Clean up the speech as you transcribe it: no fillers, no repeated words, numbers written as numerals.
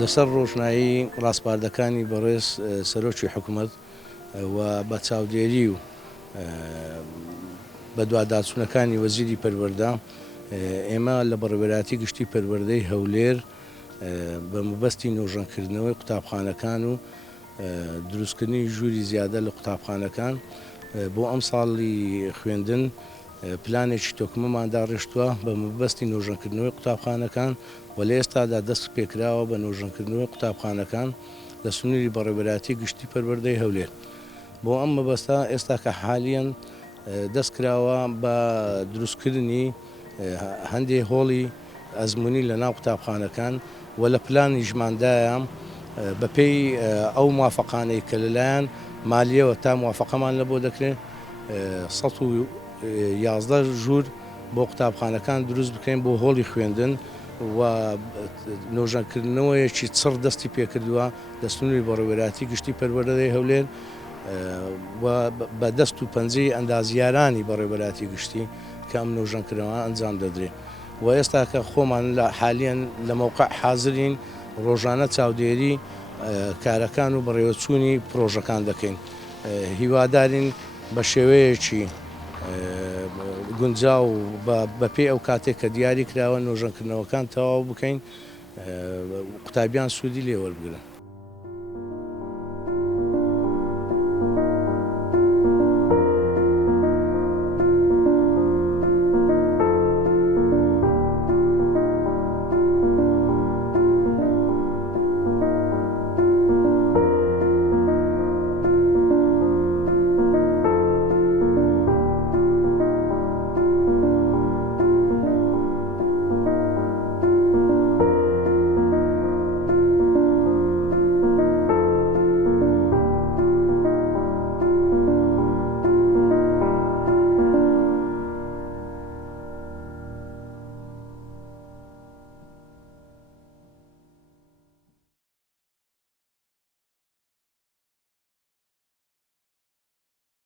لەسەر ڕۆژنایی ڕاستپاردەکانی بەڕێز سەرۆکی حکوومەت و بە چاودێری و بە دواداچوونەکانی وەزیری پەروەردە ئێمە لە بەڕێوەبەراتی گشتی پەروەردەی هەولێر بە مەبەستی نۆژەنکردنەوەی قوتابخانەکان و دروستکردنی ژووری زیادە لە قوتابخانەکان بۆ ئەم ساڵی خوێندن پلانێکی تۆکمەماندا ڕێشتووە بە مەبەستی نۆژەنکردنەوەی قوتابخانەکان و لە ئێستادا دەست پێکراوە بە نۆژەنکردنەوەی قوتابخانەکان لە سنووری بەڕێوەبەراتی گشتی پەروەردەی هەولێر. بۆ ئەم مەبەستە ئێستا کە حالیان دەست کراوە بە دروستکردنی هەندێک هۆڵی ئەزموونی لە ناو قوتابخانەکان و لە پلانی ژماندایە بەپێی ئەو موافقانەی کە لەلایەن مالیەوە تا موافقەمان لە بۆ دەکرێت 111 ژوور بۆ قوتابخانەکان دروست بکەین بۆ هۆڵی خوێندن و نۆژەنکردنەوەیەکی چڕ دەستی پێکردووە لە سنووری بەڕێوەبەراتی گشتی پەروەردەی هەولێر و بە دەست و پەنجەی ئەندازیارانی بەڕێوەبەراتی گشتی کە ئەم نۆژەنکردنەوە ئەنجام دەدرێت و ئێستا کە خۆمان حالیان لە موقع حازرین ڕۆژانە چاودێری کارەکان و بەڕێوەچوونی پرۆژەکان دەکەین. هیوادارین بە شێوەیەکی گونجاو و بەپێی ئەو کاتێک کە دیاری کراوە نۆژەنکردنەوەکان تەواو بکەین قوتابیان سوودی لێ وەربگرن.